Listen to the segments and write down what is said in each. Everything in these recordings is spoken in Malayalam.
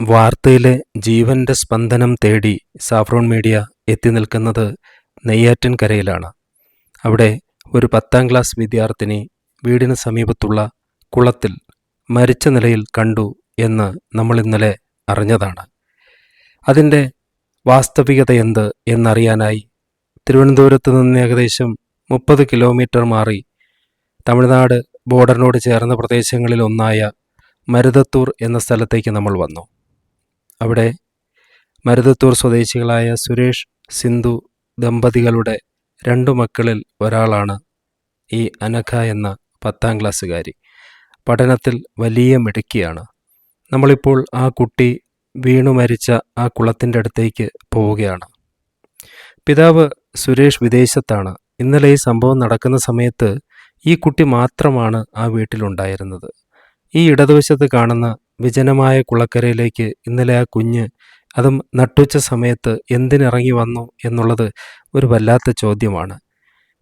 വാർത്തയിലെ ജീവന്റെ സ്പന്ദനം തേടി സാഫ്രോൺ മീഡിയ എത്തി നിൽക്കുന്നത് നെയ്യാറ്റിൻകരയിലാണ്. അവിടെ ഒരു 10ാം ക്ലാസ് വിദ്യാർത്ഥിനി വീടിന് സമീപത്തുള്ള കുളത്തിൽ മരിച്ച നിലയിൽ കണ്ടു എന്ന് നമ്മൾ ഇന്നലെ അറിഞ്ഞതാണ്. അതിൻ്റെ വാസ്തവികത എന്ത് എന്നറിയാനായി തിരുവനന്തപുരത്ത് നിന്ന് ഏകദേശം 30 കിലോമീറ്റർ മാറി തമിഴ്നാട് ബോർഡറിനോട് ചേർന്ന പ്രദേശങ്ങളിൽ ഒന്നായ മരുതത്തൂർ എന്ന സ്ഥലത്തേക്ക് നമ്മൾ വന്നു. അവിടെ മരുതത്തൂർ സ്വദേശികളായ സുരേഷ്, സിന്ധു ദമ്പതികളുടെ 2 മക്കളിൽ ഒരാളാണ് ഈ അനഘ എന്ന 10ാം ക്ലാസ്സുകാരി. പഠനത്തിൽ വലിയ മിടുക്കിയാണ്. നമ്മളിപ്പോൾ ആ കുട്ടി വീണു മരിച്ച ആ കുളത്തിൻ്റെ അടുത്തേക്ക് പോവുകയാണ്. പിതാവ് സുരേഷ് വിദേശത്താണ്. ഇന്നലെ ഈ സംഭവം നടക്കുന്ന സമയത്ത് ഈ കുട്ടി മാത്രമാണ് ആ വീട്ടിലുണ്ടായിരുന്നത്. ഈ ഇടതുവശത്ത് കാണുന്ന വിജനമായ കുളക്കരയിലേക്ക് ഇന്നലെ ആ കുഞ്ഞ്, അതും നട്ടുച്ച സമയത്ത്, എന്തിനിറങ്ങി വന്നു എന്നുള്ളത് ഒരു വല്ലാത്ത ചോദ്യമാണ്.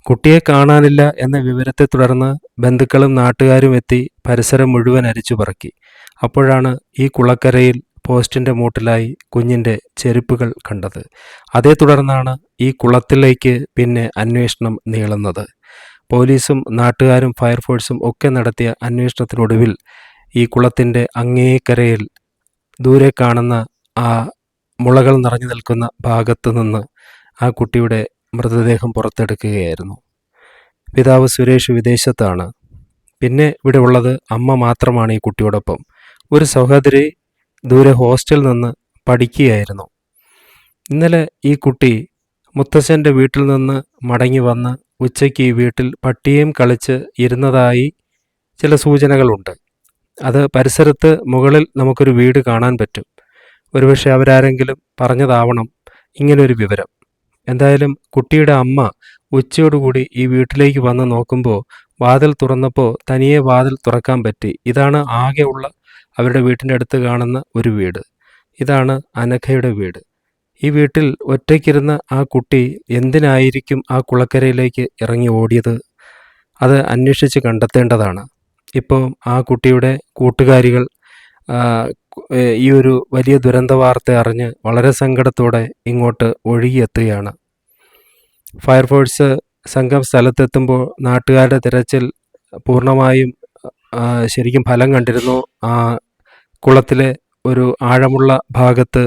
കുട്ടിയെ കാണാനില്ല എന്ന വിവരത്തെ തുടർന്ന് ബന്ധുക്കളും നാട്ടുകാരും എത്തി പരിസരം മുഴുവൻ അരിച്ചു പറക്കി. അപ്പോഴാണ് ഈ കുളക്കരയിൽ പോസ്റ്റിൻ്റെ മൂട്ടിലായി കുഞ്ഞിൻ്റെ ചെരുപ്പുകൾ കണ്ടത്. അതേ തുടർന്നാണ് ഈ കുളത്തിലേക്ക് പിന്നെ അന്വേഷണം നീളുന്നത്. പോലീസും നാട്ടുകാരും ഫയർഫോഴ്സും ഒക്കെ നടത്തിയ അന്വേഷണത്തിനൊടുവിൽ ഈ കുളത്തിൻ്റെ അങ്ങേക്കരയിൽ ദൂരെ കാണുന്ന ആ മുളകൾ നിറഞ്ഞു നിൽക്കുന്ന ഭാഗത്ത് നിന്ന് ആ കുട്ടിയുടെ മൃതദേഹം പുറത്തെടുക്കുകയായിരുന്നു. പിതാവ് സുരേഷ് വിദേശത്താണ്. പിന്നെ ഇവിടെ ഉള്ളത് അമ്മ മാത്രമാണ് ഈ കുട്ടിയോടൊപ്പം. ഒരു സഹോദരി ദൂരെ ഹോസ്റ്റലിൽ നിന്ന് പഠിക്കുകയായിരുന്നു. ഇന്നലെ ഈ കുട്ടി മുത്തശ്ശൻ്റെ വീട്ടിൽ നിന്ന് മടങ്ങി വന്ന് ഉച്ചയ്ക്ക് ഈ വീട്ടിൽ പട്ടിയേം കളിച്ച് ഇരുന്നതായി ചില സൂചനകളുണ്ട്. അത് പരിസരത്ത് മുകളിൽ നമുക്കൊരു വീട് കാണാൻ പറ്റും. ഒരുപക്ഷെ അവരാരെങ്കിലും പറഞ്ഞതാവണം ഇങ്ങനൊരു വിവരം. എന്തായാലും കുട്ടിയുടെ അമ്മ ഉച്ചയോടുകൂടി ഈ വീട്ടിലേക്ക് വന്ന് നോക്കുമ്പോൾ വാതിൽ തുറന്നപ്പോൾ തനിയെ വാതിൽ തുറക്കാൻ പറ്റി. ഇതാണ് ആകെ ഉള്ള അവരുടെ വീട്ടിൻ്റെ അടുത്ത് കാണുന്ന ഒരു വീട്. ഇതാണ് അനഘയുടെ വീട്. ഈ വീട്ടിൽ ഒറ്റയ്ക്കിരുന്ന ആ കുട്ടി എന്തിനായിരിക്കും ആ കുളക്കരയിലേക്ക് ഇറങ്ങി ഓടിയത്? അത് അന്വേഷിച്ച് കണ്ടെത്തേണ്ടതാണ്. ഇപ്പോൾ ആ കുട്ടിയുടെ കൂട്ടുകാരികൾ ഈ ഒരു വലിയ ദുരന്ത വാർത്ത അറിഞ്ഞ് വളരെ സങ്കടത്തോടെ ഇങ്ങോട്ട് ഒഴുകിയെത്തുകയാണ്. ഫയർഫോഴ്സ് സംഘം സ്ഥലത്തെത്തുമ്പോൾ നാട്ടുകാരുടെ തിരച്ചിൽ പൂർണ്ണമായും ശരിക്കും ഫലം കണ്ടിരുന്നു. ആ കുളത്തിലെ ഒരു ആഴമുള്ള ഭാഗത്ത്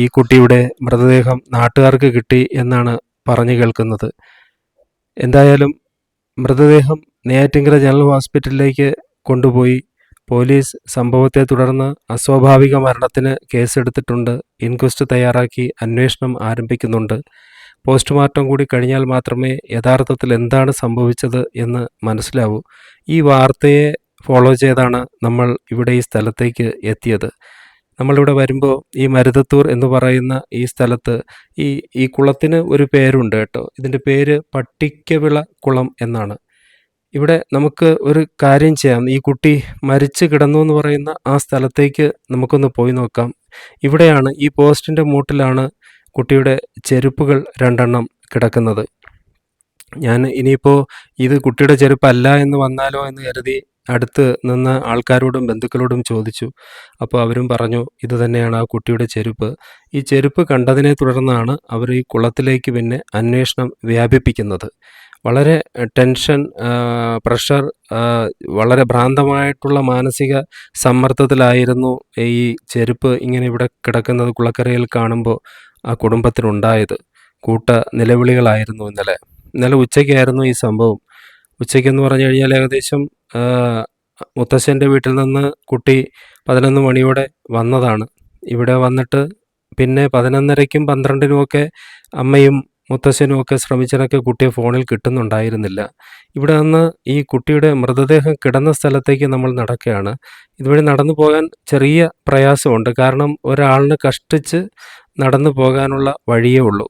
ഈ കുട്ടിയുടെ മൃതദേഹം നാട്ടുകാർക്ക് കിട്ടി എന്നാണ് പറഞ്ഞു കേൾക്കുന്നത്. എന്തായാലും മൃതദേഹം നെയ്യാറ്റിൻകര ജനറൽ ഹോസ്പിറ്റലിലേക്ക് കൊണ്ടുപോയി. പോലീസ് സംഭവത്തെ തുടർന്ന് അസ്വാഭാവിക മരണത്തിന് കേസെടുത്തിട്ടുണ്ട്. ഇൻക്വസ്റ്റ് തയ്യാറാക്കി അന്വേഷണം ആരംഭിക്കുന്നുണ്ട്. പോസ്റ്റ്മോർട്ടം കൂടി കഴിഞ്ഞാൽ മാത്രമേ യഥാർത്ഥത്തിൽ എന്താണ് സംഭവിച്ചത് എന്ന് മനസ്സിലാവൂ. ഈ വാർത്തയെ ഫോളോ ചെയ്താണ് നമ്മൾ ഇവിടെ ഈ സ്ഥലത്തേക്ക് എത്തിയത്. നമ്മളിവിടെ വരുമ്പോൾ ഈ മരുതത്തൂർ എന്ന് പറയുന്ന ഈ സ്ഥലത്ത് ഈ കുളത്തിന് ഒരു പേരുണ്ട് കേട്ടോ. ഇതിൻ്റെ പേര് പട്ടിക്കവിള കുളം എന്നാണ്. ഇവിടെ നമുക്ക് ഒരു കാര്യം ചെയ്യാം. ഈ കുട്ടി മരിച്ചു കിടന്നു എന്ന് പറയുന്ന ആ സ്ഥലത്തേക്ക് നമുക്കൊന്ന് പോയി നോക്കാം. ഇവിടെയാണ്, ഈ പോസ്റ്റിൻ്റെ മൂട്ടിലാണ് കുട്ടിയുടെ ചെരുപ്പുകൾ 2 കിടക്കുന്നത്. ഞാൻ ഇനിയിപ്പോൾ ഇത് കുട്ടിയുടെ ചെരുപ്പല്ല എന്ന് വന്നാലോ എന്ന് കരുതി അടുത്ത് നിന്ന് ആൾക്കാരോടും ബന്ധുക്കളോടും ചോദിച്ചു. അപ്പോൾ അവരും പറഞ്ഞു ഇത് തന്നെയാണ് ആ കുട്ടിയുടെ ചെരുപ്പ്. ഈ ചെരുപ്പ് കണ്ടതിനെ തുടർന്നാണ് അവർ ഈ കുളത്തിലേക്ക് പിന്നെ അന്വേഷണം വ്യാപിപ്പിക്കുന്നത്. വളരെ ടെൻഷൻ, പ്രഷർ, വളരെ ഭ്രാന്തമായിട്ടുള്ള മാനസിക സമ്മർദ്ദത്തിലായിരുന്നു ഈ ചെരുപ്പ് ഇങ്ങനെ ഇവിടെ കിടക്കുന്നത് കുളക്കരയിൽ കാണുമ്പോൾ ആ കുടുംബത്തിനുണ്ടായത്. കൂട്ട നിലവിളികളായിരുന്നു ഇന്നലെ ഉച്ചയ്ക്കായിരുന്നു ഈ സംഭവം. ഉച്ചയ്ക്കെന്ന് പറഞ്ഞു കഴിഞ്ഞാൽ ഏകദേശം മുത്തശ്ശൻ്റെ വീട്ടിൽ നിന്ന് കുട്ടി 11 മണിയോടെ വന്നതാണ്. ഇവിടെ വന്നിട്ട് പിന്നെ 11:30ക്കും 12-നുമൊക്കെ അമ്മയും മുത്തശ്ശനും ഒക്കെ ശ്രമിച്ചതൊക്കെ കുട്ടിയെ ഫോണിൽ കിട്ടുന്നുണ്ടായിരുന്നില്ല. ഇവിടെ നിന്ന് ഈ കുട്ടിയുടെ മൃതദേഹം കിടന്ന സ്ഥലത്തേക്ക് നമ്മൾ നടക്കുകയാണ്. ഇതുവഴി നടന്നു പോകാൻ ചെറിയ പ്രയാസമുണ്ട്. കാരണം ഒരാളിന് കഷ്ടിച്ച് നടന്നു പോകാനുള്ള വഴിയേ ഉള്ളൂ.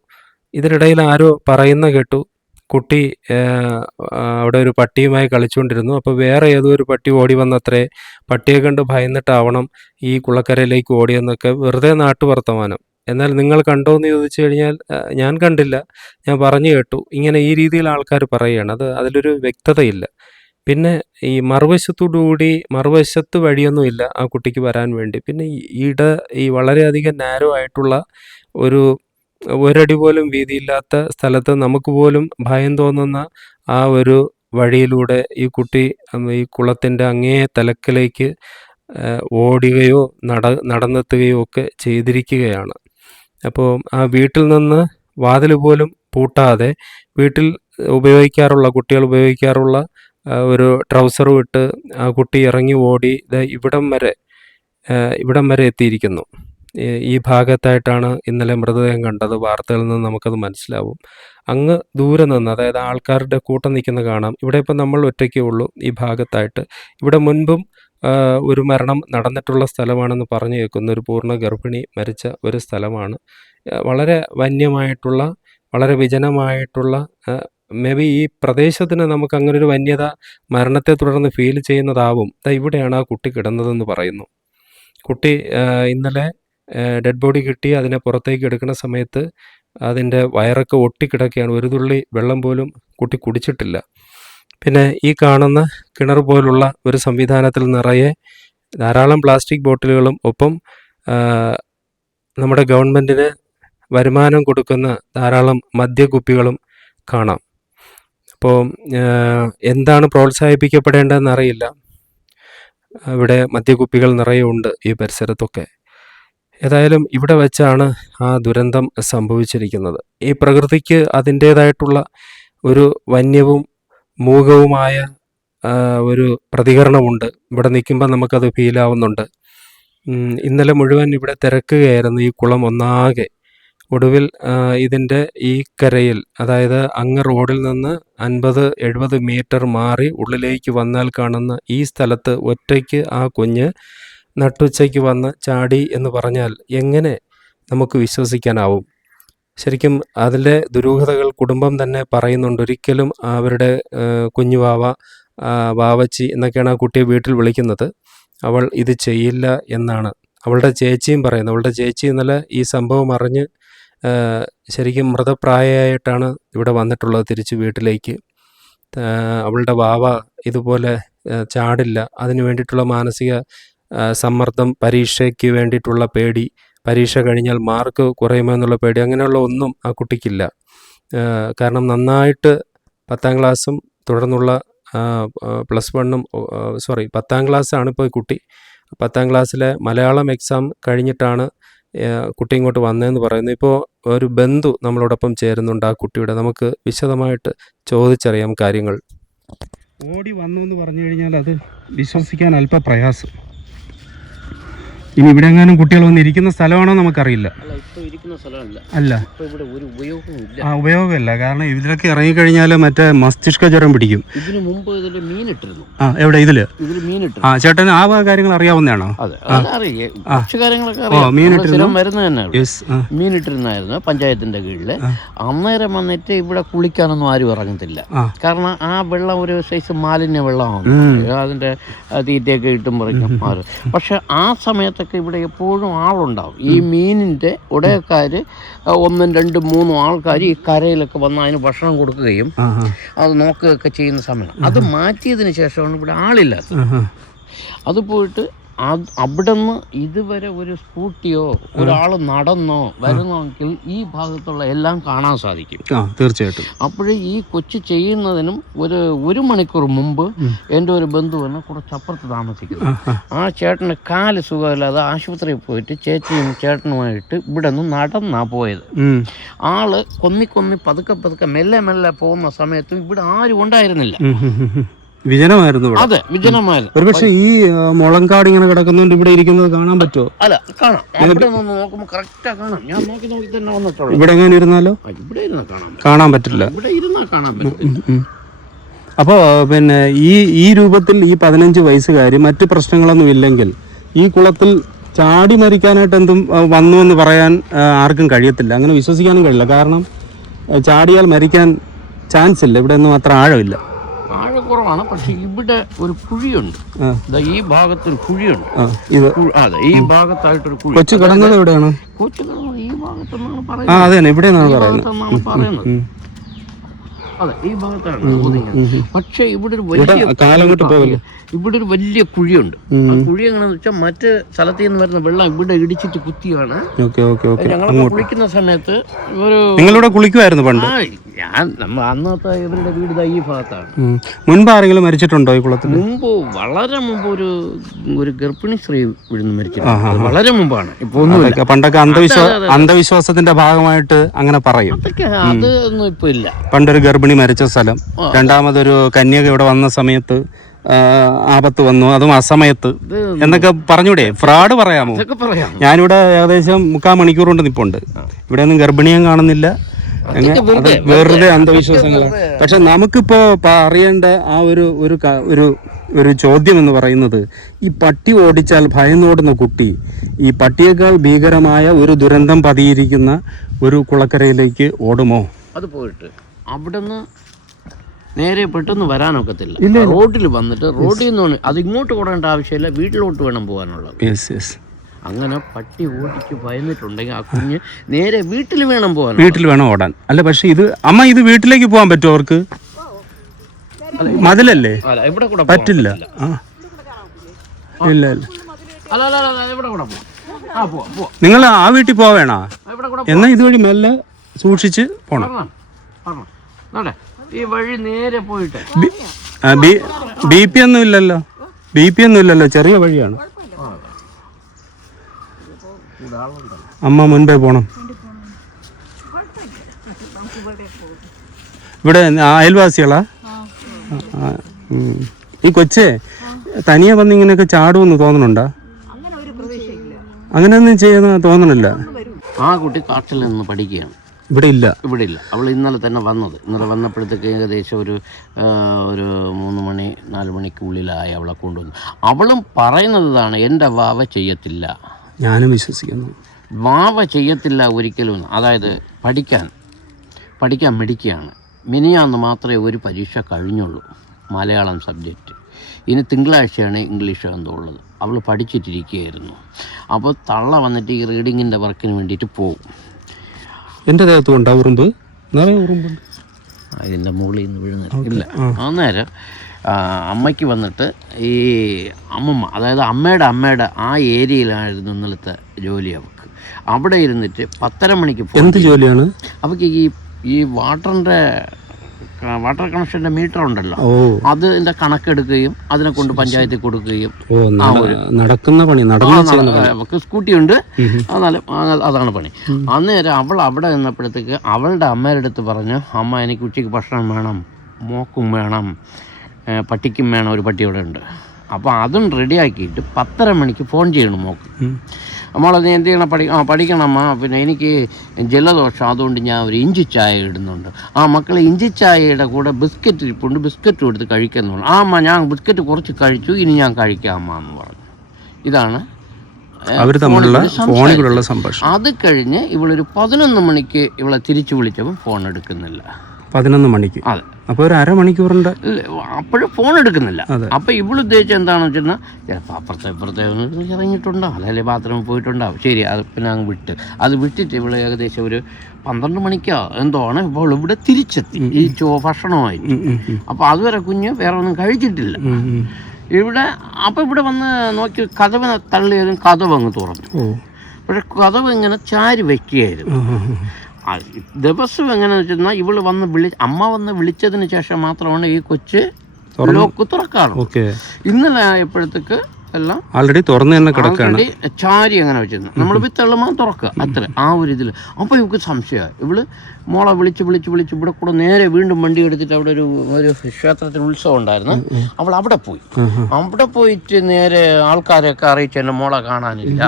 ഇതിനിടയിൽ ആരോ പറയുന്ന കേട്ടു, കുട്ടി അവിടെ ഒരു പട്ടിയുമായി കളിച്ചുകൊണ്ടിരുന്നു. അപ്പോൾ വേറെ ഏതോ ഒരു പട്ടി ഓടി വന്നത്രേ. പട്ടിയെ കണ്ട് ഭയന്നിട്ടാവണം ഈ കുളക്കരയിലേക്ക് ഓടിയെന്നൊക്കെ വെറുതെ നാട്ടുവർത്തമാനം. എന്നാൽ നിങ്ങൾ കണ്ടോ എന്ന് ചോദിച്ചു കഴിഞ്ഞാൽ ഞാൻ കണ്ടില്ല, ഞാൻ പറഞ്ഞു കേട്ടു. ഇങ്ങനെ ഈ രീതിയിൽ ആൾക്കാർ പറയുകയാണ്. അതിലൊരു വ്യക്തതയില്ല. പിന്നെ ഈ മറുവശത്ത് വഴിയൊന്നുമില്ല ആ കുട്ടിക്ക് വരാൻ വേണ്ടി. പിന്നെ ഈ വളരെയധികം നാരോ ആയിട്ടുള്ള ഒരടി പോലും വീതിയില്ലാത്ത സ്ഥലത്ത് നമുക്ക് പോലും ഭയം തോന്നുന്ന ആ ഒരു വഴിയിലൂടെ ഈ കുട്ടി ഈ കുളത്തിൻ്റെ അങ്ങേ തലക്കലേക്ക് ഓടുകയോ നടന്നെത്തുകയോ ഒക്കെ ചെയ്തിരിക്കുകയാണ്. അപ്പോൾ ആ വീട്ടിൽ നിന്ന് വാതിൽ പോലും പൂട്ടാതെ വീട്ടിൽ കുട്ടികൾ ഉപയോഗിക്കാറുള്ള ഒരു ട്രൗസറും ഇട്ട് ആ കുട്ടി ഇറങ്ങി ഓടി ഇവിടം വരെ എത്തിയിരിക്കുന്നു. ഈ ഭാഗത്തായിട്ടാണ് ഇന്നലെ മൃതദേഹം കണ്ടത്. വാർത്തകളിൽ നിന്ന് നമുക്കത് മനസ്സിലാവും. അങ്ങ് ദൂരെ നിന്ന്, അതായത് ആൾക്കാരുടെ കൂട്ടം നിൽക്കുന്ന കാണാം. ഇവിടെ ഇപ്പം നമ്മൾ ഒറ്റയ്ക്കേ ഉള്ളൂ ഈ ഭാഗത്തായിട്ട്. ഇവിടെ മുൻപും ഒരു മരണം നടന്നിട്ടുള്ള സ്ഥലമാണെന്ന് പറഞ്ഞു കേൾക്കുന്നു. ഒരു പൂർണ്ണ ഗർഭിണി മരിച്ച ഒരു സ്ഥലമാണ്. വളരെ വന്യമായിട്ടുള്ള, വളരെ വിജനമായിട്ടുള്ള, മേ ബി ഈ പ്രദേശത്തിന് നമുക്ക് അങ്ങനൊരു വന്യത മരണത്തെ തുടർന്ന് ഫീൽ ചെയ്യുന്നതാവും. ഇവിടെയാണ് ആ കുട്ടി കിടന്നതെന്ന് പറയുന്നു. കുട്ടി ഇന്നലെ ഡെഡ് ബോഡി കിട്ടി അതിനെ പുറത്തേക്ക് എടുക്കുന്ന സമയത്ത് അതിൻ്റെ വയറൊക്കെ ഒട്ടിക്കിടക്കുകയാണ്. ഒരു തുള്ളി വെള്ളം പോലും കുട്ടി കുടിച്ചിട്ടില്ല. പിന്നെ ഈ കാണുന്ന കിണർ പോലുള്ള ഒരു സംവിധാനത്തിൽ നിറയെ ധാരാളം പ്ലാസ്റ്റിക് ബോട്ടിലുകളും ഒപ്പം നമ്മുടെ ഗവൺമെൻറ്റിന് വരുമാനം കൊടുക്കുന്ന ധാരാളം മദ്യക്കുപ്പികളും കാണാം. അപ്പോൾ എന്താണ് പ്രോത്സാഹിപ്പിക്കപ്പെടേണ്ടതെന്ന് അറിയില്ല. ഇവിടെ മദ്യക്കുപ്പികൾ നിറയെ ഉണ്ട് ഈ പരിസരത്തൊക്കെ. ഏതായാലും ഇവിടെ വെച്ചാണ് ആ ദുരന്തം സംഭവിച്ചിരിക്കുന്നത്. ഈ പ്രകൃതിക്ക് അതിൻ്റേതായിട്ടുള്ള ഒരു വന്യവും മൂകവുമായ ഒരു പ്രതികരണമുണ്ട്. ഇവിടെ നിൽക്കുമ്പോൾ നമുക്കത് ഫീലാവുന്നുണ്ട്. ഇന്നലെ മുഴുവൻ ഇവിടെ തിരക്കുകയായിരുന്നു ഈ കുളം ഒന്നാകെ. ഒടുവിൽ ഇതിൻ്റെ ഈ കരയിൽ, അതായത് അങ്ങ് റോഡിൽ നിന്ന് 50-70 മീറ്റർ മാറി ഉള്ളിലേക്ക് വന്നാൽ കാണുന്ന ഈ സ്ഥലത്ത് ഒറ്റയ്ക്ക് ആ കുഞ്ഞ് നട്ടുച്ചയ്ക്ക് വന്ന് ചാടി എന്ന് പറഞ്ഞാൽ എങ്ങനെ നമുക്ക് വിശ്വസിക്കാനാവും? ശരിക്കും അതിലെ ദുരൂഹതകൾ കുടുംബം തന്നെ പറയുന്നുണ്ട്. ഒരിക്കലും അവരുടെ കുഞ്ഞു വാവച്ചി എന്നൊക്കെയാണ് ആ കുട്ടിയെ വീട്ടിൽ വിളിക്കുന്നത്. അവൾ ഇത് ചെയ്യില്ല എന്നാണ് അവളുടെ ചേച്ചിയും പറയുന്നത്. അവളുടെ ചേച്ചി ഇന്നലെ ഈ സംഭവം അറിഞ്ഞ് ശരിക്കും മൃതപ്രായമായിട്ടാണ് ഇവിടെ വന്നിട്ടുള്ളത് തിരിച്ച് വീട്ടിലേക്ക്. അവളുടെ വാവ ഇതുപോലെ ചാടില്ല, അതിന് വേണ്ടിയിട്ടുള്ള മാനസിക സമ്മർദ്ദം, പരീക്ഷയ്ക്ക് വേണ്ടിയിട്ടുള്ള പേടി, പരീക്ഷ കഴിഞ്ഞാൽ മാർക്ക് കുറയുമോ എന്നുള്ള പേടി, അങ്ങനെയുള്ള ഒന്നും ആ കുട്ടിക്കില്ല. കാരണം നന്നായിട്ട് 10ാം ക്ലാസ്സും തുടർന്നുള്ള +10ാം ക്ലാസ്സാണ് ഇപ്പോൾ ഈ കുട്ടി. 10ാം ക്ലാസ്സിലെ മലയാളം എക്സാം കഴിഞ്ഞിട്ടാണ് കുട്ടി ഇങ്ങോട്ട് വന്നതെന്ന് പറയുന്നു. ഇപ്പോൾ ഒരു ബന്ധു നമ്മളോടൊപ്പം ചേരുന്നുണ്ട് ആ കുട്ടിയുടെ. നമുക്ക് വിശദമായിട്ട് ചോദിച്ചറിയാം കാര്യങ്ങൾ. ഓടി വന്നു എന്ന് പറഞ്ഞു കഴിഞ്ഞാൽ അത് വിശ്വസിക്കാൻ അല്പം പ്രയാസം. ഇനി ഇവിടെ എങ്ങാനും കുട്ടികൾ വന്ന് ഇരിക്കുന്ന സ്ഥലമാണോ നമുക്കറിയില്ല. അല്ല, ഉപയോഗമില്ല. കാരണം ഇതിലൊക്കെ ഇറങ്ങിക്കഴിഞ്ഞാൽ മറ്റേ മസ്തിഷ്ക ജ്വരം പിടിക്കും. ഇതിനു മുമ്പ് ഇതില് മീനിട്ടിരുന്നു. എവിടെ ഇതില്? മീനിട്ടു. ചേട്ടന് ആ കാര്യങ്ങൾ അറിയാവുന്നതാണോ? മീനിട്ടിരുന്നായിരുന്നു പഞ്ചായത്തിന്റെ കീഴില്. അന്നേരം വന്നിട്ട് ഇവിടെ കുളിക്കാനൊന്നും ആരും ഇറങ്ങത്തില്ല. കാരണം ആ വെള്ളം ഒരു സൈസ് മാലിന്യ വെള്ളമാണ്. അതിന്റെ തീറ്റയൊക്കെ ഇട്ടും പറിക്കും. പക്ഷെ ആ സമയത്തൊക്കെ ഇവിടെ എപ്പോഴും ആളുണ്ടാവും. ഈ മീനിന്റെ ഉടയക്കാര് 1, 2, 3 ആൾക്കാർ ഈ കരയിലൊക്കെ വന്ന് അതിന് ഭക്ഷണം കൊടുക്കുകയും അത് നോക്കുകയൊക്കെ ചെയ്യുന്ന സമയം. അത് മാറ്റിയതിന് ശേഷമാണ് ഇവിടെ ആളില്ലാത്തത്. അത് പോയിട്ട് അവിടെ നിന്ന് ഇതുവരെ ഒരു സ്കൂട്ടിയോ ഒരാൾ നടന്നോ വരുന്നെങ്കിൽ ഈ ഭാഗത്തുള്ള എല്ലാം കാണാൻ സാധിക്കും. തീർച്ചയായിട്ടും. അപ്പോഴേ ഈ കൊച്ചു ചെയ്യുന്നതിനും ഒരു മണിക്കൂർ മുമ്പ് എൻ്റെ ഒരു ബന്ധുവിന് കുറച്ചപ്പുറത്ത് താമസിക്കുന്നു. ആ ചേട്ടന് കാല് സുഖമില്ലാതെ ആശുപത്രിയിൽ പോയിട്ട് ചേച്ചിയും ചേട്ടനുമായിട്ട് ഇവിടെ നിന്ന് നടന്നാ പോയത്. ആള് കൊന്നി പതുക്കെ മെല്ലെ പോകുന്ന സമയത്തും ഇവിടെ ആരും ഉണ്ടായിരുന്നില്ല. വിജനമായിരുന്നു. അതെ, വിജനമായിരുന്നു. ഒരുപക്ഷെ ഈ മുളങ്കാട് ഇങ്ങനെ കിടക്കുന്നോണ്ട് ഇവിടെ ഇരിക്കുന്നത് കാണാൻ പറ്റുമോ? അല്ല, കാണാം. ഇവിടെ നിന്ന് നോക്കുമ്പോൾ കറക്റ്റാ കാണാം. ഞാൻ നോക്കി തന്നെ വന്നിട്ടുള്ളൂ. ഇവിടെ എങ്ങനെ ഇരുന്നാലോ? ഇവിടെ ഇരുന്നാ കാണാൻ പറ്റില്ല. ഇവിടെ ഇരുന്നാ കാണാൻ പറ്റില്ല. അപ്പോൾ പിന്നെ ഈ രൂപത്തിൽ ഈ 15 വയസ്സുകാരി മറ്റ് പ്രശ്നങ്ങളൊന്നും ഇല്ലെങ്കിൽ ഈ കുളത്തിൽ ചാടി മരിക്കാനായിട്ട് എന്തും വന്നു എന്ന് പറയാൻ ആർക്കും കഴിയത്തില്ല. അങ്ങനെ വിശ്വസിക്കാനും കഴിയില്ല. കാരണം ചാടിയാൽ മരിക്കാൻ ചാൻസ് ഇല്ല. ഇവിടെ ഒന്നും അത്ര ആഴമില്ല. കുറവാണ്. പക്ഷെ ഇവിടെ ഒരു കുഴിയുണ്ട്. ഈ ഭാഗത്തൊരു കുഴിയുണ്ട്. അതെ, ഈ ഭാഗത്തായിട്ടൊരു കുഴി. കൊച്ചു കിടന്നത് എവിടെയാണ്? കൊച്ചു കിടന്നത് ഈ ഭാഗത്തെന്നാണ് പറയുന്നത്. ഇവിടെ പറയുന്നത്. അതെ, ഈ ഭാഗത്താണ് ഒതുങ്ങിയത്. പക്ഷെ ഇവിടെ ഒരു വലിയ കുഴിയുണ്ട്. ആ കുഴി എങ്ങനെയാന്ന് വെച്ചാൽ മറ്റ് സ്ഥലത്ത് നിന്ന് വരുന്ന വെള്ളം ഇവിടെ ഇടിച്ചിട്ട് കുത്തിയാണ്. ഞങ്ങളൊക്കെ കുളിക്കുന്ന സമയത്ത് നിങ്ങളിവിടെ കുളിക്കുമായിരുന്നു പണ്ട്? അന്നത്തെ ഇവരുടെ വീട് ഈ ഭാഗത്താണ്. മുൻപ് ആരെങ്കിലും മരിച്ചിട്ടുണ്ടോ ഈ കുളത്തിൽ? മുമ്പ്, വളരെ മുമ്പ് ഒരു ഗർഭിണി സ്ത്രീ ഇവിടുന്ന് മരിച്ചിട്ടുണ്ട്. വളരെ മുമ്പാണ്, ഇപ്പൊ ഒന്നുമില്ല. പണ്ടൊക്കെ അന്ധവിശ്വാസത്തിന്റെ ഭാഗമായിട്ട് അങ്ങനെ പറയും. അതൊന്നും ഇപ്പൊ ഇല്ല. പണ്ടൊരു ഗർഭിണി മരിച്ച സ്ഥലം, രണ്ടാമതൊരു കന്യക ഇവിടെ വന്ന സമയത്ത് ആപത്ത് വന്നു, അതും അസമയത്ത് എന്നൊക്കെ പറഞ്ഞൂടെ? ഫ്രോഡ് പറയാമോ? ഞാനിവിടെ ഏകദേശം 3/4 മണിക്കൂർ കൊണ്ട് നിപ്പുണ്ട്. ഇവിടെ ഒന്നും ഗർഭിണിയും കാണുന്നില്ല. വെറുതെ അന്ധവിശ്വാസങ്ങളാണ്. പക്ഷെ നമുക്കിപ്പോ അറിയേണ്ട ആ ഒരു ചോദ്യം എന്ന് പറയുന്നത്, ഈ പട്ടി ഓടിച്ചാൽ ഭയന്നോടുന്ന കുട്ടി ഈ പട്ടിയേക്കാൾ ഭീകരമായ ഒരു ദുരന്തം പതിയിരിക്കുന്ന ഒരു കുളക്കരയിലേക്ക് ഓടുമോ? അത് പോയിട്ട് അവിടുന്ന് നേരെ പെട്ടെന്ന് വരാനൊക്കത്തില്ല. റോഡിൽ വന്നിട്ട് റോഡിൽ നിന്ന് അത് ഇങ്ങോട്ട് ഓടേണ്ട ആവശ്യമില്ല, വീട്ടിലോട്ട് വേണം പോകാനുള്ളത്. അങ്ങനെ പട്ടി ഓടിച്ച് ഭയന്നിട്ടുണ്ടെങ്കിൽ ആ കുഞ്ഞ് നേരെ വീട്ടിൽ വേണം പോകാൻ, വീട്ടിൽ വേണം ഓടാൻ. അല്ല, പക്ഷെ ഇത് വീട്ടിലേക്ക് പോകാൻ പറ്റുമോ അവർക്ക്? മതിലല്ലേ, പറ്റില്ല. ഇല്ല നിങ്ങൾ ആ വീട്ടിൽ പോവേണ, എന്നാ ഇതുവഴി മെല്ലെ സൂക്ഷിച്ച് പോണം. ഈ വഴി നേരെ പോയിട്ട് BP ഒന്നും ഇല്ലല്ലോ, ചെറിയ വഴിയാണ്. അമ്മ മുൻപേ പോണം. ഇവിടെ അയൽവാസികളാ? ഈ കൊച്ചേ തനിയെ വന്ന് ഇങ്ങനെയൊക്കെ ചാടുമെന്ന് തോന്നണുണ്ടോ? അങ്ങനെയൊന്നും ചെയ്യുന്ന തോന്നണില്ല. ആ കുട്ടി കാട്ടിൽ നിന്ന് പഠിക്കുകയാണ്, ഇവിടെ ഇല്ല. അവൾ ഇന്നലെ തന്നെ ഇന്നലെ വന്നപ്പോഴത്തേക്ക് ഏകദേശം ഒരു 3 മണി 4 മണിക്കുള്ളിലായി അവളെ കൊണ്ടുവന്നു. അവളും പറയുന്നത് ഇതാണ്, എൻ്റെ വാവ ചെയ്യത്തില്ല. ഞാനും വിശ്വസിക്കുന്നു, വാവ ചെയ്യത്തില്ല ഒരിക്കലും. അതായത് പഠിക്കാൻ മിടിക്കുകയാണ്. മിനിയാന്ന് മാത്രമേ ഒരു പരീക്ഷ കഴിഞ്ഞുള്ളൂ, മലയാളം സബ്ജക്റ്റ്. ഇനി തിങ്കളാഴ്ചയാണ് ഇംഗ്ലീഷ് എന്തോ ഉള്ളത്. അവൾ പഠിച്ചിട്ടിരിക്കുകയായിരുന്നു. അപ്പോൾ തള്ള വന്നിട്ട് ഈ റീഡിങ്ങിൻ്റെ വർക്കിന് വേണ്ടിയിട്ട് പോകും. എൻ്റെ ദേഹത്ത് കൊണ്ടാ ഉറുമ്പ്? ഉറുമ്പുണ്ട് ഇതിൻ്റെ മുകളിൽ നിന്ന് വീഴുന്നില്ല. ഇല്ല, അന്നേരം അമ്മയ്ക്ക് വന്നിട്ട് ഈ അമ്മമ്മ, അതായത് അമ്മയുടെ ആ ഏരിയയിലായിരുന്നു ഇന്നലത്തെ ജോലി. അവൾക്ക് അവിടെ ഇരുന്നിട്ട് 10:30 മണിക്ക് എന്ത് ജോലിയാണ് അവൾക്ക്? ഈ വാട്ടർ കണക്ഷൻ്റെ മീറ്റർ ഉണ്ടല്ലോ, അതിൻ്റെ കണക്കെടുക്കുകയും അതിനെ കൊണ്ട് പഞ്ചായത്തിൽ കൊടുക്കുകയും. നടക്കുന്ന പണി. അവൾക്ക് സ്കൂട്ടി ഉണ്ട്, അതാണ് പണി. അന്നേരം അവൾ അവിടെ നിന്നപ്പോഴത്തേക്ക് അവളുടെ അമ്മയുടെ അടുത്ത് പറഞ്ഞു, അമ്മ എനിക്ക് ഉച്ചയ്ക്ക് ഭക്ഷണം വേണം, മോക്കും വേണം, പട്ടിക്കും വേണം, ഒരു പട്ടി ഇവിടെ ഉണ്ട്. അപ്പോൾ അതും റെഡിയാക്കിയിട്ട് 10:30 മണിക്ക് ഫോൺ ചെയ്യണം മോക്ക്. നമ്മളത് എന്ത് ചെയ്യണം? പഠിക്കണമ്മ, പിന്നെ എനിക്ക് ജലദോഷം, അതുകൊണ്ട് ഞാൻ ഒരു ഇഞ്ചി ചായ ഇടുന്നുണ്ട്. മക്കളെ ഇഞ്ചി ചായയുടെ കൂടെ ബിസ്ക്കറ്റ് ഇരിപ്പുണ്ട്, ബിസ്ക്കറ്റ് കൊടുത്ത് കഴിക്കുന്നുണ്ട്. അമ്മ ഞാൻ ബിസ്ക്കറ്റ് കുറച്ച് കഴിച്ചു, ഇനി ഞാൻ കഴിക്കാം അമ്മ എന്ന് പറഞ്ഞു. ഇതാണ് ഫോണിലുള്ള സംഭാഷണം. അത് കഴിഞ്ഞ് ഇവളൊരു 11 മണിക്ക് ഇവളെ തിരിച്ചു വിളിച്ചപ്പോൾ ഫോൺ എടുക്കുന്നില്ല. 11 മണിക്ക്? അതെ. അപ്പോൾ ഒരു അരമണിക്കൂറുണ്ട് അപ്പോഴും ഫോൺ എടുക്കുന്നില്ല. അപ്പോൾ ഇവള് ഉദ്ദേശിച്ചത് എന്താണെന്ന് വെച്ചിരുന്നാൽ, ചിലപ്പോൾ അപ്പുറത്തെ ഇറങ്ങിയിട്ടുണ്ടാവും, അല്ലെങ്കിൽ ബാത്റൂമിൽ പോയിട്ടുണ്ടാവും. ശരി, അത് പിന്നെ അങ്ങ് വിട്ടിട്ട് ഇവള് ഏകദേശം ഒരു 12 മണിക്കോ എന്തോ ആണ് ഇപ്പോൾ ഇവിടെ തിരിച്ചെത്തി ഈ ഭക്ഷണമായി. അപ്പോൾ അതുവരെ കുഞ്ഞ് വേറെ ഒന്നും കഴിച്ചിട്ടില്ല. ഇവിടെ വന്ന് നോക്കി കതവ് തള്ളിയതും കതവ് അങ്ങ് തുറന്നു. പക്ഷെ കതവ് ഇങ്ങനെ ചാരി വെക്കുകയായിരുന്നു. ദിവസം എങ്ങനെയാണെന്ന് വെച്ചാൽ ഇവള് അമ്മ വന്ന് വിളിച്ചതിന് ശേഷം മാത്രമാണ് ഈ കൊച്ച് ലോക്ക് തുറക്കാറ്. ഇന്നലെ ആയപ്പോഴത്തേക്ക് എല്ലാം ആൾറെഡി തുറന്ന് തന്നെ കിടക്കാണ്. ചാരി അങ്ങനെ വെച്ചിരുന്നു. നമ്മൾ വിത്തള്ളുമ്പോൾ തുറക്കുക, അത്ര ആ ഒരു ഇതിൽ. അപ്പോൾ ഇവൾക്ക് സംശയമായി. ഇവള് മോളെ വിളിച്ച് ഇവിടെ കൂടെ നേരെ വീണ്ടും വണ്ടി എടുത്തിട്ട് അവിടെ ഒരു ക്ഷേത്രത്തിന് ഉത്സവം ഉണ്ടായിരുന്നു. അവൾ അവിടെ പോയിട്ട് നേരെ ആൾക്കാരെയൊക്കെ അറിയിച്ച് എന്നെ മോളെ കാണാനില്ല.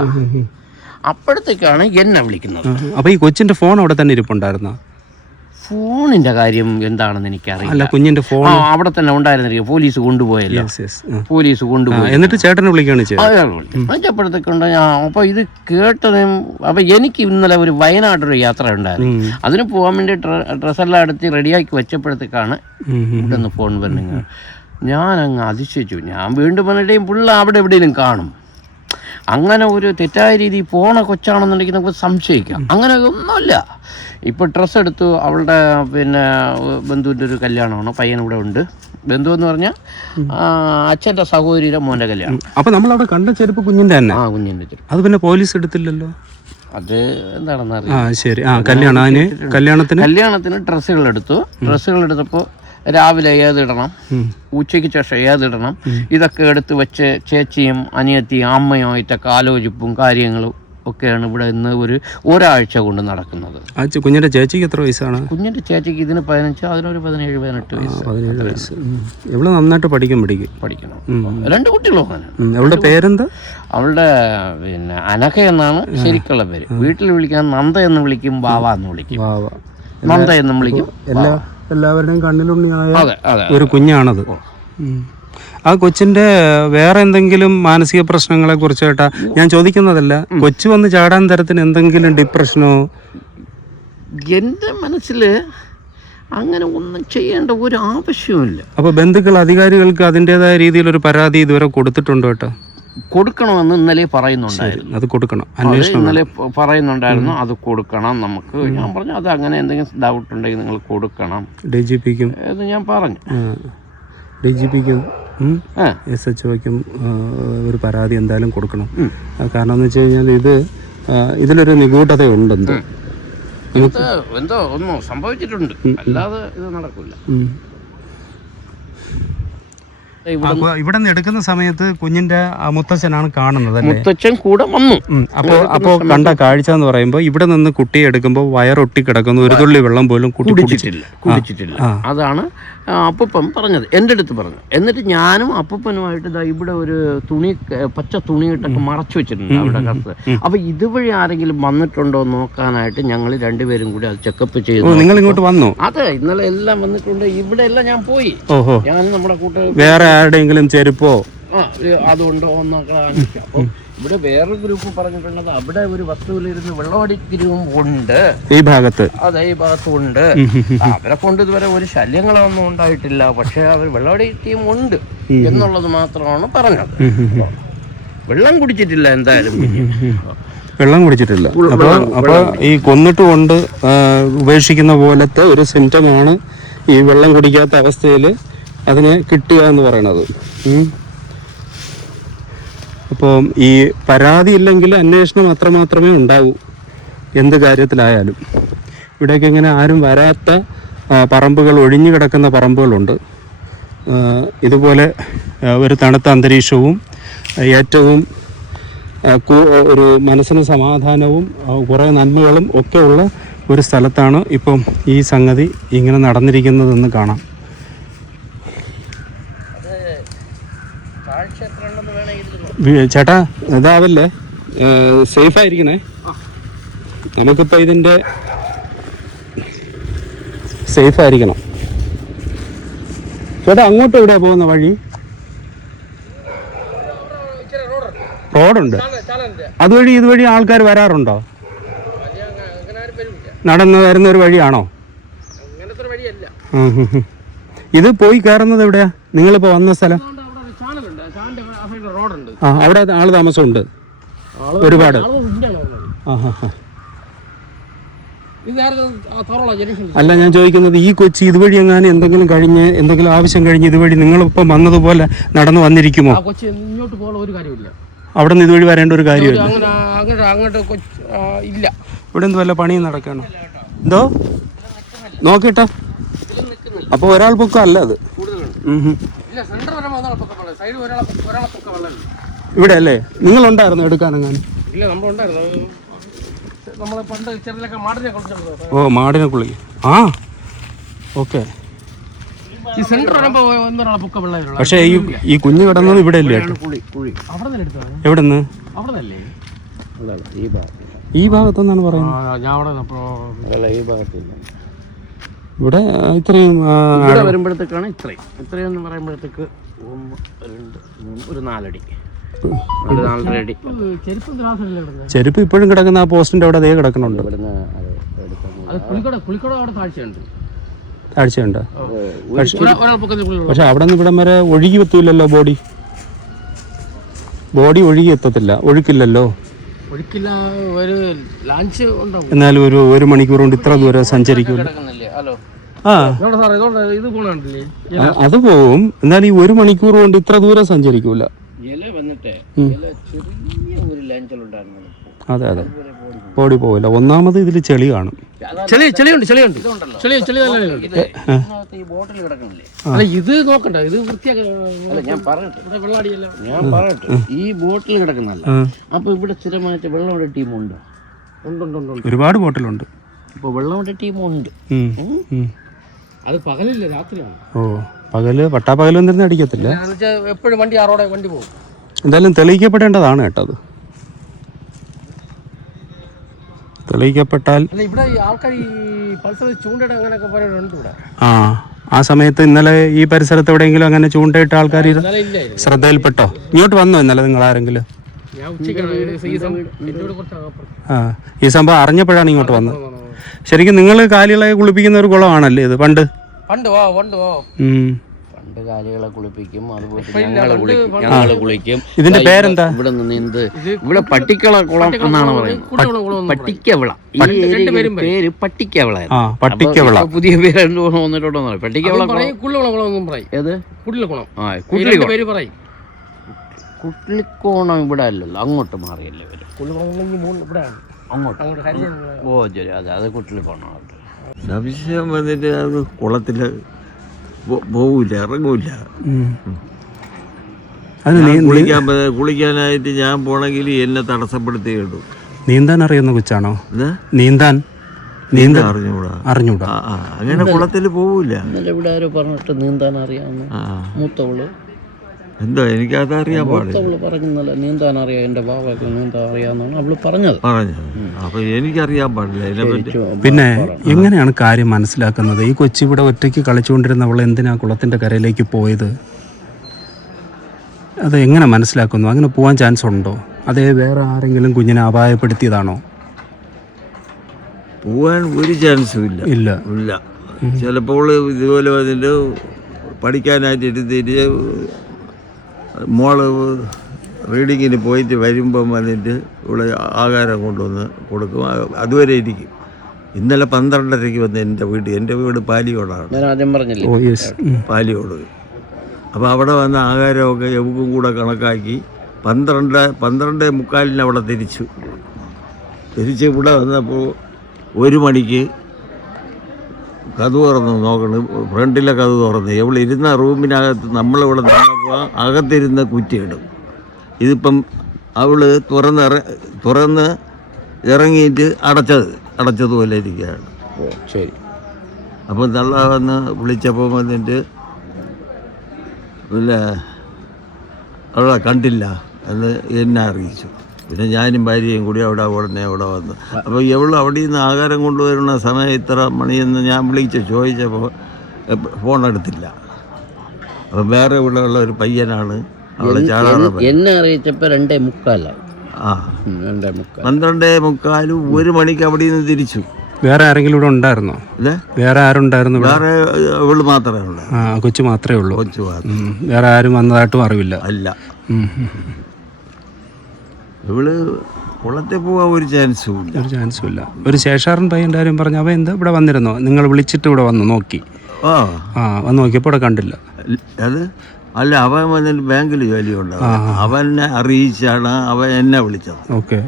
അപ്പോഴത്തേക്കാണ് എന്നെ വിളിക്കുന്നത്. അപ്പോൾ ഈ കൊച്ചിന്റെ ഫോൺ അവിടെ തന്നെ ഇരിപ്പുണ്ടായിരുന്നോ? ഫോണിന്റെ കാര്യം എന്താണെന്ന് എനിക്കറിയില്ല. കുഞ്ഞിന്റെ ഫോൺ അവിടെ തന്നെ ഉണ്ടായിരുന്നിരിക്കും. പോലീസ് കൊണ്ടുപോയല്ലോ. എന്നിട്ട് ചേട്ടനെ വിളിക്കുകയാണ് ചെയ്തത്. അപ്പോഴത്തേക്കുണ്ട്. അപ്പോൾ ഇത് കേട്ടതും അപ്പോൾ എനിക്ക് ഇന്നലെ ഒരു വയനാടൊരു യാത്ര ഉണ്ടായിരുന്നു. അതിന് പോകാൻ വേണ്ടി ഡ്രസ്സെല്ലാം എടുത്ത് റെഡിയാക്കി വെച്ചപ്പോഴത്തേക്കാണ് ഇവിടെ നിന്ന് ഫോൺ വരുന്നത്. ഞാനങ്ങ് അതിശയിച്ചു. ഞാൻ വീണ്ടും വന്നിട്ടേയും പുള്ള അവിടെ എവിടെയെങ്കിലും കാണും. അങ്ങനെ ഒരു തെറ്റായ രീതിയിൽ പോണ കൊച്ചാണെന്നുണ്ടെങ്കിൽ നമുക്ക് സംശയിക്കാം. അങ്ങനെ ഒന്നുമില്ല. ഇപ്പോൾ ഡ്രസ്സ് എടുത്തു, അവളുടെ പിന്നെ ബന്ധുവിൻ്റെ ഒരു കല്യാണമാണ്, പയ്യൻ ഇവിടെ ഉണ്ട്. ബന്ധു എന്ന് പറഞ്ഞാൽ അച്ഛൻ്റെ സഹോദരിയുടെ മോൻ്റെ കല്യാണം. അപ്പോൾ നമ്മളവിടെ കണ്ട ചെരുപ്പ് കുഞ്ഞിൻ്റെ തന്നെ? ആ, കുഞ്ഞിൻ്റെ ചെരുപ്പ്. അത് പിന്നെ പോലീസ് എടുത്തില്ലല്ലോ? അത് എന്താണെന്ന് അറിയാം. ശരി. കല്യാണത്തിന് ഡ്രസ്സുകൾ എടുത്തപ്പോൾ രാവിലെ ഏതിടണം, ഉച്ചയ്ക്ക് ശേഷം ഏതിടണം, ഇതൊക്കെ എടുത്ത് വെച്ച് ചേച്ചിയും അനിയത്തിയും അമ്മയുമായിട്ടൊക്കെ ആലോചിപ്പും കാര്യങ്ങളും ഒക്കെയാണ് ഇവിടെ ഇന്ന് ഒരാഴ്ച കൊണ്ട് നടക്കുന്നത്. കുഞ്ഞിന്റെ ചേച്ചിക്ക് എത്ര വയസ്സാണ്? കുഞ്ഞിന്റെ ചേച്ചിക്ക് ഇതിന് 15, അതിനൊരു 17-18 വയസ്സ്. 17 വയസ്സ്. ഇവള് നന്നായിട്ട് പഠിക്കണം. 2 കുട്ടികളും അങ്ങനെ. അവളുടെ പേരെന്താ? അവളുടെ പിന്നെ അനഘ എന്നാണ് ശരിക്കുള്ള പേര്. വീട്ടിൽ വിളിക്കാൻ നന്ദ എന്ന് വിളിക്കും, ബാവ എന്ന് വിളിക്കും. നന്ദ എന്നും വിളിക്കും. എല്ലാവരുടെയും കണ്ണിലുണ്ണിയായ ഒരു കുഞ്ഞാണത്. ആ കൊച്ചിന്റെ വേറെ എന്തെങ്കിലും മാനസിക പ്രശ്നങ്ങളെ കുറിച്ച് കേട്ടാ ഞാൻ ചോദിക്കുന്നതല്ല, കൊച്ചു വന്ന് ചാടാൻ തരത്തിന് എന്തെങ്കിലും ഡിപ്രഷനോ? എൻ്റെ മനസ്സിൽ അങ്ങനെ ഒന്നും ചെയ്യേണ്ട ഒരു ആവശ്യവുമില്ല. അപ്പോൾ ബന്ധുക്കൾ, അധികാരികൾക്ക് അതിൻ്റെതായ രീതിയിൽ ഒരു പരാതി ഇതുവരെ കൊടുത്തിട്ടുണ്ടോ കേട്ടോ? കൊടുക്കണമെന്ന് ഇന്നലെ പറയുന്നുണ്ടായിരുന്നു. അത് കൊടുക്കണം, അന്വേഷണം ഇന്നലെ പറയുന്നുണ്ടായിരുന്നു, അത് കൊടുക്കണം നമുക്ക്. ഞാൻ പറഞ്ഞു അത് അങ്ങനെ എന്തെങ്കിലും ഡൗട്ട് ഉണ്ടെങ്കിൽ നിങ്ങൾ കൊടുക്കണം DGPക്കും എന്ന് ഞാൻ പറഞ്ഞു. DGPക്കും SHOയ്ക്കും ഒരു പരാതി എന്തായാലും കൊടുക്കണം. കാരണം എന്ന് വെച്ച് കഴിഞ്ഞാൽ ഇതിലൊരു നിഗൂഢത ഉണ്ടെന്തോ, എന്തോ ഒന്നും സംഭവിച്ചിട്ടുണ്ട്, അല്ലാതെ ഇത് നടക്കില്ല. ഇവിടെ നിന്ന് എടുക്കുന്ന സമയത്ത് കുഞ്ഞിന്റെ മുത്തച്ഛനാണ് കാണുന്നത്. മുത്തച്ഛൻ കൂടെ വന്നു. അപ്പോൾ കണ്ട കാഴ്ച എന്ന് പറയുമ്പോൾ ഇവിടെ നിന്ന് കുട്ടിയെ എടുക്കുമ്പോൾ വയറൊട്ടി കിടക്കുന്നു, ഒരു തുള്ളി വെള്ളം പോലും കുടിച്ചിട്ടില്ല. അതാണ് അപ്പൂപ്പൻ പറഞ്ഞത്, എൻ്റെ അടുത്ത് പറഞ്ഞു. എന്നിട്ട് ഞാനും അപ്പൂപ്പനുമായിട്ട് ഇവിടെ ഒരു തുണി, പച്ച തുണിയിട്ടൊക്കെ മറച്ചു വെച്ചിട്ടുണ്ട് അവിടെ കത്ത്. അപ്പൊ ഇതുവഴി ആരെങ്കിലും വന്നിട്ടുണ്ടോ നോക്കാനായിട്ട് ഞങ്ങൾ രണ്ടുപേരും കൂടി അത് ചെക്കപ്പ് ചെയ്തു. നിങ്ങൾ ഇങ്ങോട്ട് വന്നു? അതെ, ഇന്നലെ എല്ലാം വന്നിട്ടുണ്ട്. ഇവിടെ എല്ലാം ഞാൻ പോയി. ഞാൻ നമ്മുടെ കൂട്ടുകാർ വേറെ ആരുടെയെങ്കിലും ചെരുപ്പോ അതുകൊണ്ടോ നോക്കാൻ. അപ്പൊ ഇവിടെ വേറൊരു ഗ്രൂപ്പ് പറഞ്ഞിട്ടുള്ളത് അവിടെ ഒരു വസ്തുവിലിരുന്ന് വെള്ളമടിക്കലും ഉണ്ട് ഈ ഭാഗത്ത്. അതെ, ഈ ഭാഗത്തും ഉണ്ട്. അവരെ കൊണ്ട് ഇതുവരെ ഒരു ശല്യങ്ങളൊന്നും ഉണ്ടായിട്ടില്ല, പക്ഷെ അവർ വെള്ളമടിക്കും ഉണ്ട് എന്നുള്ളത് മാത്രമാണ് പറഞ്ഞത്. വെള്ളം കുടിച്ചിട്ടില്ല എന്തായാലും. വെള്ളം കുടിച്ചിട്ടില്ല. അപ്പോൾ ഈ കൊന്നിട്ട് കൊണ്ട് ഉപേക്ഷിക്കുന്ന പോലത്തെ ഒരു സിംറ്റമാണ് ഈ വെള്ളം കുടിക്കാത്ത അവസ്ഥയിൽ അതിനെ കിട്ടുക എന്ന് പറയണത്. അപ്പോൾ ഈ പരാതി ഇല്ലെങ്കിൽ അന്വേഷണം അത്രമാത്രമേ ഉണ്ടാവൂ എന്ത് കാര്യത്തിലായാലും. ഇവിടേക്ക് ഇങ്ങനെ ആരും വരാത്ത പറമ്പുകൾ, ഒഴിഞ്ഞു കിടക്കുന്ന പറമ്പുകളുണ്ട്. ഇതുപോലെ ഒരു തണുത്ത അന്തരീക്ഷവും ഏറ്റവും ഒരു മനസ്സിന് സമാധാനവും കുറേ നന്മകളും ഒക്കെ ഉള്ള ഒരു സ്ഥലത്താണ് ഇപ്പം ഈ സംഗതി ഇങ്ങനെ നടന്നിരിക്കുന്നതെന്ന് കാണാം. ചേട്ടാ ഇതാവല്ലേ, സേഫായിരിക്കണേ. നമുക്കിപ്പോൾ ഇതിൻ്റെ സേഫായിരിക്കണം. ചേട്ടാ അങ്ങോട്ട് എവിടെയാണ് പോകുന്ന വഴി? റോഡുണ്ട്, അതുവഴി ഇതുവഴി ആൾക്കാർ വരാറുണ്ടോ? നടന്നു വരുന്ന ഒരു വഴിയാണോ? ഇത് പോയി കയറുന്നത് എവിടെയാ നിങ്ങളിപ്പോൾ വന്ന സ്ഥലം? അവിടെ ആള് താമസമുണ്ട് ഒരുപാട്. അല്ല, ഞാൻ ചോദിക്കുന്നത് ഈ കൊച്ചി ഇതുവഴി എങ്ങാനും എന്തെങ്കിലും കഴിഞ്ഞ് എന്തെങ്കിലും ആവശ്യം കഴിഞ്ഞ് ഇതുവഴി നിങ്ങളിപ്പം വന്നതുപോലെ നടന്നു വന്നിരിക്കുമോ? അവിടെ നിന്ന് ഇതുവഴി വരേണ്ട ഒരു കാര്യമില്ല. ഇവിടെ എന്ത് വല്ല പണിയും നടക്കണം? എന്തോ നോക്കിട്ടോ. അപ്പോൾ ഒരാൾ പൊക്കം അല്ല അത്. ഇവിടെ അല്ലേ? നിങ്ങളുണ്ടായിരുന്നു എടുക്കാനെങ്ങാനും? ഓ, മാടിനെ കുളിക്കും. ആ, ഓക്കെ. പക്ഷേ ഈ കുഞ്ഞ് കിടന്നത് ഇവിടെ അല്ലേ? എവിടെ നിന്ന്? ഈ ഭാഗത്തെന്നാണ് പറയുന്നത്. ഇവിടെ ഇത്രയും വരുമ്പോഴത്തേക്കാണ് ഇത്രയും എന്ന് പറയുമ്പോഴത്തേക്ക് 1, 2, 3 ഒരു 4 അടി. ചെരുപ്പ് ഇപ്പോഴും കിടക്കുന്ന ആ പോസ്റ്റിന്റെ അവിടെ അതേ കിടക്കുന്നുണ്ട്. താഴ്ചയുണ്ട്. പക്ഷെ അവിടെ നിന്ന് ഇവിടം വരെ ഒഴുകി എത്തൂലല്ലോ ബോഡി. ബോഡി ഒഴുകി എത്തത്തില്ല, ഒഴുക്കില്ലല്ലോ. ഒഴുക്കില്ല, ഒരു ലാഞ്ച് ഉണ്ടാവും. എന്നാലും ഒരു മണിക്കൂർ കൊണ്ട് ഇത്ര ദൂരം സഞ്ചരിക്കില്ല. ഹലോ ആ സാറേ ഇത് പോകണ്ടില്ലേ? അത് പോവും, എന്നാൽ ഈ 1 മണിക്കൂർ കൊണ്ട് ഇത്ര ദൂരം സഞ്ചരിക്കൂല. ഇല വന്നിട്ട് ചെറിയ ഒരു ലാഞ്ചലുണ്ടായിരുന്നു. അതെ അതെ, ബോഡി പോവില്ല. ഒന്നാമത് ഇതിൽ ചെളി കാണും. ചെളിയുണ്ട് ചെളി ഈ ബോട്ടിൽ കിടക്കണില്ലേ? അല്ല ഇത് നോക്കണ്ട, ഇത് വൃത്തിയാക്കി. ഞാൻ പറയട്ടെ ഈ ബോട്ടിൽ കിടക്കുന്നല്ല. അപ്പൊ ഇവിടെ സ്ഥിരമായിട്ട് വെള്ളമുള്ള ടീമുണ്ട്. ഒരുപാട് ബോട്ടിലുണ്ട്. ഇപ്പൊ വെള്ളമുള്ള ടീമുണ്ട്. അത് പകലില്ല, രാത്രിയാണ്. ഓ, പട്ടാപ്പകലൊന്നും തന്നെ അടിക്കത്തില്ല. എപ്പോഴും വണ്ടി ആറോടെ വണ്ടി പോകും. എന്തായാലും തെളിയിക്കപ്പെടേണ്ടതാണ് കേട്ടോ. അത് തെളിയിക്കപ്പെട്ടാൽ ഇവിടെ ആൾക്കാർ ഈ പൾസർ ചൂണ്ടയിട അങ്ങനെയൊക്കെ പറയുന്നുണ്ട് ഇവിടെ. ആ സമയത്ത് ഇന്നലെ ഈ പരിസരത്ത് എവിടെയെങ്കിലും അങ്ങനെ ചൂണ്ടയിട്ട ആൾക്കാർ ശ്രദ്ധയിൽപ്പെട്ടോ? ഇങ്ങോട്ട് വന്നോ ഇന്നലെ നിങ്ങൾ ആരെങ്കിലും? ഈ സംഭവം അറിഞ്ഞപ്പോഴാണ് ഇങ്ങോട്ട് വന്നത്. ശരിക്കും നിങ്ങൾ കാലികളെ കുളിപ്പിക്കുന്ന ഒരു കുളമാണല്ലേ ഇത്? പണ്ട് കാലികളെ കുളിപ്പിക്കും, അതുപോലെ ഞങ്ങള് കുളിക്കും. ഇതിന്റെ പേരെന്താ? ഇവിടെ നിന്ന് ഇവിടെ പട്ടിക്കള കുളം എന്നാണ് പറയുന്നത്. പട്ടിക്കവിള. ഈ പേര് പട്ടിക്കവിള. പട്ടിക്കവിള പുതിയ പേര് വന്നിട്ടുണ്ടോ? പട്ടിക്കവിള. ഏത്? കുട്ടിലിക്കോണം ഇവിടെ അല്ലല്ലോ, അങ്ങോട്ട് മാറിയല്ലേ വരും. അങ്ങോട്ട്. ഓ ശരി, അതെ, അത് കുട്ടിലിക്കോണം. സംശയം വന്നിട്ട് അത് കുളത്തിൽ പോവില്ല, ഇറങ്ങൂല. കുളിക്കാനായിട്ട് ഞാൻ പോണെങ്കിൽ എന്നെ തടസ്സപ്പെടുത്തി ഇടും. നീന്താൻ അറിയുന്ന കൊച്ചാണോ? നീന്താൻ അറിഞ്ഞൂടാ. അങ്ങനെ കുളത്തിൽ പോവില്ല. ഇവിടെ ആരോ പറഞ്ഞിട്ട് നീന്താൻ അറിയാവുന്ന മൂത്തവള് എന്തോ എനിക്കത് അറിയാൻ പാടില്ല. പറഞ്ഞല്ല, നീന്താൻ അറിയാം, എന്റെ ബാബയ്ക്ക് നീന്താൻ അറിയാന്നാണ് അവള് പറഞ്ഞത്. അപ്പൊ എനിക്കറിയാൻ പാടില്ല അതിനെപ്പറ്റി. പിന്നെ എങ്ങനെയാണ് കാര്യം മനസ്സിലാക്കുന്നത്? ഈ കൊച്ചിവിടെ ഒറ്റയ്ക്ക് കളിച്ചുകൊണ്ടിരുന്ന അവൾ എന്തിനാ കുളത്തിന്റെ കരയിലേക്ക് പോയത്? അത് എങ്ങനെ മനസ്സിലാക്കുന്നു? അങ്ങനെ പോകാൻ ചാൻസ് ഉണ്ടോ? അതേ വേറെ ആരെങ്കിലും കുഞ്ഞിനെ അപായപ്പെടുത്തിയതാണോ? പോവാൻ ഒരു ചാൻസും ഇല്ല. ചിലപ്പോൾ ഇതുപോലെ വന്നിട്ട് പഠിക്കാനായിട്ട് എടുത്തിട്ട് മോള് റീഡിങ്ങിന് പോയിട്ട് വരുമ്പം വന്നിട്ട് ഇവിടെ ആഹാരം കൊണ്ടുവന്ന് കൊടുക്കും. അതുവരെ ഇരിക്കും. ഇന്നലെ 12:30 വന്ന് എൻ്റെ വീട് പാലിയോടാണ്. പാലിയോട്. അപ്പോൾ അവിടെ വന്ന ആഹാരമൊക്കെ എവക്കും കൂടെ കണക്കാക്കി 12:45 അവിടെ തിരിച്ച് ഇവിടെ വന്നപ്പോൾ 1 മണിക്ക് കഥ തുറന്ന് നോക്കണം. ഫ്രണ്ടിലെ കഥ തുറന്ന് ഇരുന്ന റൂമിനകത്ത് നമ്മളിവിടെ നിന്നപ്പോൾ അകത്തിരുന്ന് കുറ്റിയിടും. ഇതിപ്പം അവൾ തുറന്ന് ഇറങ്ങിയിട്ട് അടച്ചതുപോലെ ഇരിക്കുകയാണ്. ശരി. അപ്പം തള്ള വന്ന് വിളിച്ചപ്പോൾ വന്നിട്ട് പിന്നെ അവളെ കണ്ടില്ല എന്ന് എന്നെ അറിയിച്ചു. പിന്നെ ഞാനും ഭാര്യയും കൂടി അവിടെ വന്നു. അപ്പോൾ എവൾ അവിടെ നിന്ന് ആഹാരം കൊണ്ടുവരുന്ന സമയം ഇത്ര മണിയെന്ന് ഞാൻ ചോദിച്ചപ്പോൾ ഫോൺ എടുത്തില്ല. അപ്പം വേറെ ഇവിടെ ഉള്ള ഒരു പയ്യനാണ് അവളെ ചാടാറ്. എന്നെ അറിയിച്ചപ്പോൾ 2:45. 12:45 1 മണിക്ക് അവിടെ നിന്ന് തിരിച്ചു. വേറെ ആരെങ്കിലും ഇവിടെ ഉണ്ടായിരുന്നോ? വേറെ ആരുണ്ടായിരുന്നു? വേറെ ഇവള് മാത്രമേ ഉള്ളൂ. കൊച്ചു മാത്രമേ ഉള്ളൂ. കൊച്ചു മാത്രം. വേറെ ആരും വന്നതായിട്ടും അറിവില്ല. അല്ല. ഇവള് കുളത്തിൽ പോവാൻ ഒരു ചാൻസും ഇല്ല. ഒരു ശേഷാറൻ പയ്യൻ്റെ കാര്യം പറഞ്ഞു. അവൻ എന്താ ഇവിടെ വന്നിരുന്നോ? നിങ്ങൾ വിളിച്ചിട്ട് ഇവിടെ വന്നു നോക്കി? വന്ന് നോക്കിയപ്പോൾ ഇവിടെ കണ്ടില്ല. അത് അല്ല, അവൻ വന്നിട്ട് ബാങ്കിൽ ജോലിയുണ്ട്. അവനെ അറിയിച്ചാണ് അവൻ എന്നെ വിളിച്ചത്. ഓക്കെ.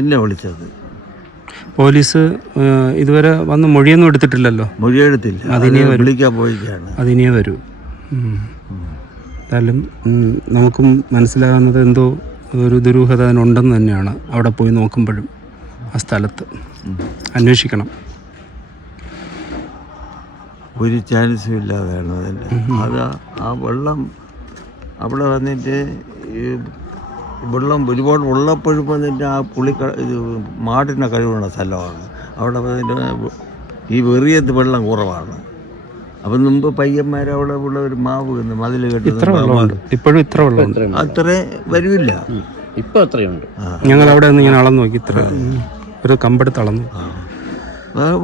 എന്നെ വിളിച്ചത്. പോലീസ് ഇതുവരെ വന്ന് മൊഴിയൊന്നും എടുത്തിട്ടില്ലല്ലോ? മൊഴിയെടുത്തില്ല. വിളിക്കാൻ പോയിക്കാണ്. അതിനേ വരൂ. എന്തായാലും നമുക്കും മനസ്സിലാകുന്നത് എന്തോ ഒരു ദുരൂഹത അതിനുണ്ടെന്ന് തന്നെയാണ്. അവിടെ പോയി നോക്കുമ്പോഴും ആ സ്ഥലത്ത് അന്വേഷിക്കണം. ഒരു ചാൻസും ഇല്ലാതെയാണ് അതിൻ്റെ. അത് ആ വെള്ളം അവിടെ വന്നിട്ട് ഈ വെള്ളം ഒരുപാട് ഉള്ളപ്പോഴും വന്നിട്ട് ആ ഇത് മാടിനെ കഴിവുള്ള സ്ഥലമാണ്. അവിടെ വന്നിട്ട് ഈ വെറിയത്ത് വെള്ളം കുറവാണ്. അപ്പം മുമ്പ് പയ്യന്മാരവിടെ ഉള്ള ഒരു മാവ് മതിൽ കെട്ടി ഇപ്പോഴും ഇത്ര വെള്ളം അത്രേ വരില്ല. ഇപ്പം അത്രയുണ്ട്. ഞങ്ങൾ അവിടെ നിന്ന് ഇങ്ങനെ അളന്നു നോക്കി, ഇത്ര ഒരു കമ്പെടുത്ത് അളന്നു.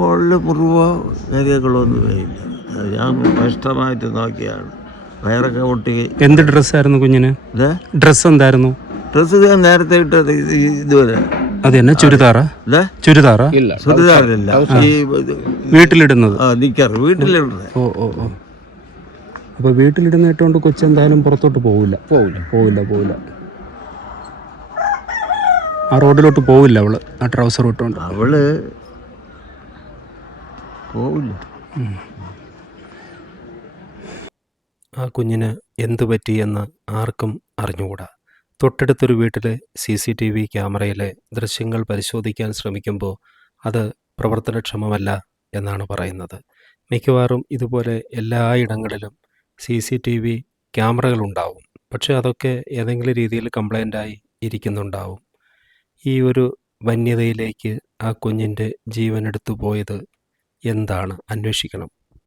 മുകളിൽ മുറിവോ കാര്യങ്ങളൊന്നും ഇല്ല. ഞാൻ കഷ്ടമായിട്ട് നോക്കിയാണ്. വയറൊക്കെ പൊട്ടി. എന്ത് ഡ്രസ്സായിരുന്നു കുഞ്ഞിന്? ഇത് ഡ്രസ്സ് എന്തായിരുന്നു? ഡ്രസ്സ് നേരത്തെ ഇട്ടത് ഇതുവരെ. അത് എന്നാ ചുരിദാറാ? ഇല്ലേ? ചുരിദാറാ? ഇല്ല ചുരിദാറില്ല, ഈ വീട്ടിലിടുന്നത്? നിക്കാറ് വീട്ടിലിടുന്നത്. ഓ ഓ ഓ. അപ്പോൾ വീട്ടിലിടുന്ന ഇട്ടുകൊണ്ട് കൊച്ചെന്തായാലും പുറത്തോട്ട് പോവില്ല. പോവില്ല. ആ റോഡിലോട്ട് പോവില്ല അവള്, ആ ട്രൗസർ ഇട്ടുകൊണ്ട്. അവള് പോവില്ല. ആ കുഞ്ഞിന് എന്തു പറ്റിയെന്ന് ആർക്കും അറിഞ്ഞുകൂടാ. തൊട്ടടുത്തൊരു വീട്ടിലെ CCTV ക്യാമറയിലെ ദൃശ്യങ്ങൾ പരിശോധിക്കാൻ ശ്രമിക്കുമ്പോൾ അത് പ്രവർത്തനക്ഷമമല്ല എന്നാണ് പറയുന്നത്. മിക്കവാറും ഇതുപോലെ എല്ലായിടങ്ങളിലും CCTV ക്യാമറകളുണ്ടാവും. പക്ഷേ അതൊക്കെ ഏതെങ്കിലും രീതിയിൽ കംപ്ലൈൻ്റായി ഇരിക്കുന്നുണ്ടാവും. ഈ ഒരു വന്യതയിലേക്ക് ആ കുഞ്ഞിൻ്റെ ജീവനെടുത്തു പോയത് എന്താണ്? അന്വേഷിക്കണം.